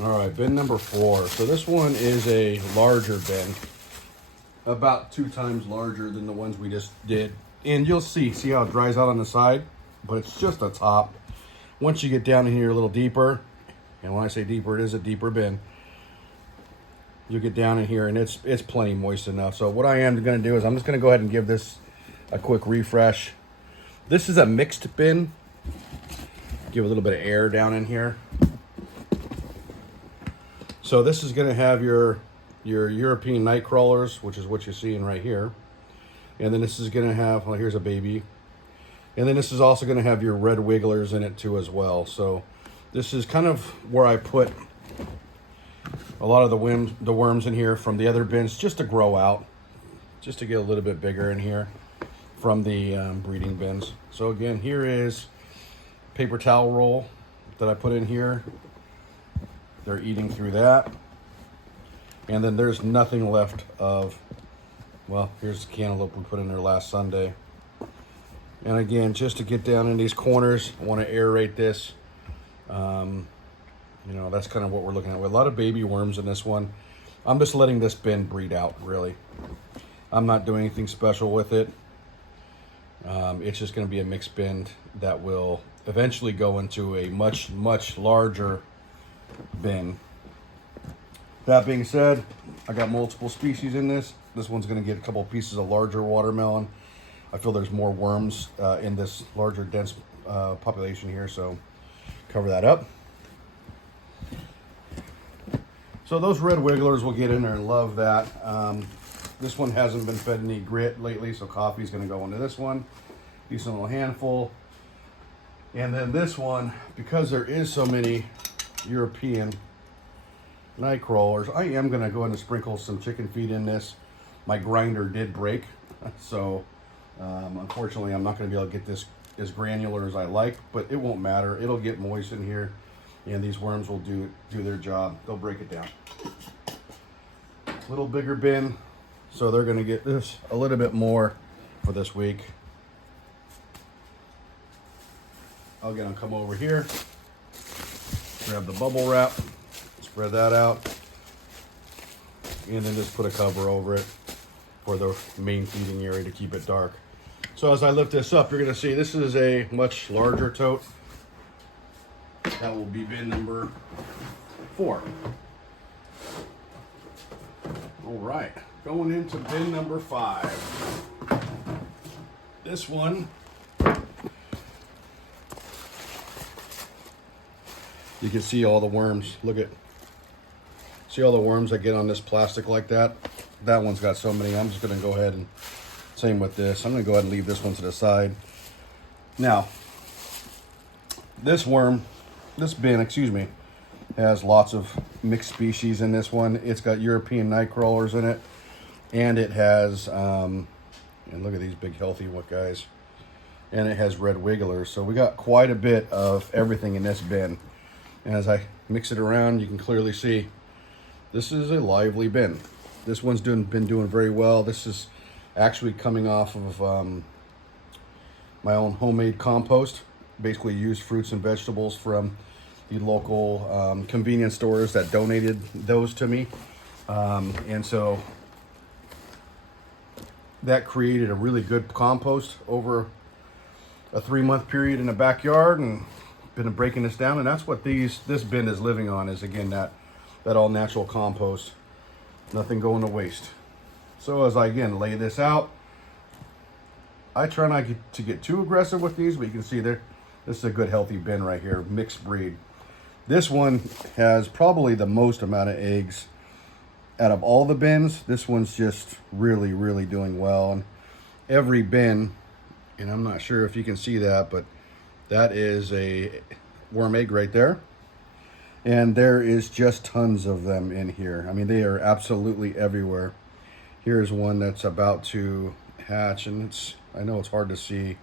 All right, bin number 4. So this one is a larger bin, about 2 times larger than the ones we just did. And you'll see how it dries out on the side, but it's just a top. Once you get down in here a little deeper, and when I say deeper, it is a deeper bin. You get down in here and it's plenty moist enough. So what I am going to do is I'm just going to go ahead and give this a quick refresh. This is a mixed bin. Give a little bit of air down in here. So this is going to have your European night crawlers, which is what you're seeing right here. And then this is going to have, well, here's a baby. And then this is also going to have your red wigglers in it too as well. So this is kind of where I put a lot of the worms in here from the other bins, just to grow out, just to get a little bit bigger in here from the breeding bins. So again, here is paper towel roll that I put in here. They're eating through that. And then there's nothing left of, well, here's the cantaloupe we put in there last Sunday. And again, just to get down in these corners, I want to aerate this. You know, that's kind of what we're looking at. With a lot of baby worms in this one. I'm just letting this bin breed out, really. I'm not doing anything special with it. It's just going to be a mixed bin that will eventually go into a much, much larger bin. That being said, I got multiple species in this. This one's going to get a couple pieces of larger watermelon. I feel there's more worms in this larger, dense population here, so cover that up. So those red wigglers will get in there and love that. This one hasn't been fed any grit lately, so coffee's going to go into this one. Decent little handful. And then this one, because there is so many European night crawlers, I am going to go ahead and sprinkle some chicken feed in this. My grinder did break, so unfortunately I'm not going to be able to get this as granular as I like, but it won't matter. It'll get moist in here, and these worms will do their job. They'll break it down. Little bigger bin, so they're going to get this a little bit more for this week. Again, I'll come over here, grab the bubble wrap, spread that out, and then just put a cover over it for the main feeding area to keep it dark. So as I lift this up, you're going to see this is a much larger tote. That will be bin number 4. All right, going into bin number 5. This one, you can see all the worms. See all the worms that get on this plastic like that? That one's got so many. I'm just going to go ahead and, same with this. I'm going to go ahead and leave this one to the side. Now, this bin, has lots of mixed species in this one. It's got European night crawlers in it. And it has, and look at these big healthy guys. And it has red wigglers. So we got quite a bit of everything in this bin. And as I mix it around, you can clearly see this is a lively bin. This one's been doing very well. This is actually coming off of my own homemade compost. Basically used fruits and vegetables from the local convenience stores that donated those to me. And so that created a really good compost over a 3-month period in the backyard, and been breaking this down. And that's what this bin is living on, is again that all natural compost, nothing going to waste. So as I again lay this out, I try not to get too aggressive with these, but you can see there, this is a good healthy bin right here, mixed breed. This one has probably the most amount of eggs out of all the bins. This one's just really, really doing well. And every bin, and I'm not sure if you can see that, but that is a worm egg right there. And there is just tons of them in here. I mean, they are absolutely everywhere. Here's one that's about to hatch, and I know it's hard to see,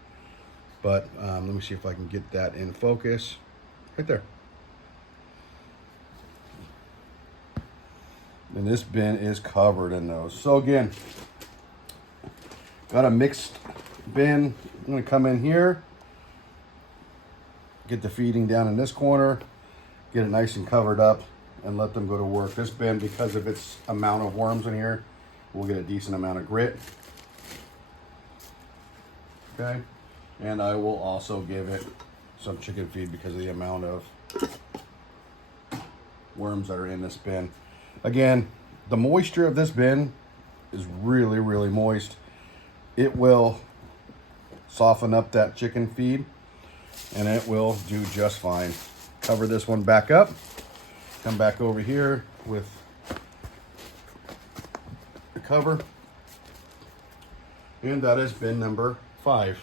but let me see if I can get that in focus. Right there. And this bin is covered in those. So again, got a mixed bin. I'm going to come in here, get the feeding down in this corner, get it nice and covered up. and let them go to work. This bin, because of its amount of worms in here, will get a decent amount of grit. Okay, and I will also give it some chicken feed because of the amount of worms that are in this bin. Again, the moisture of this bin is really, really moist. It will soften up that chicken feed and it will do just fine. Cover this one back up. Come back over here with the cover. And that is bin number 5.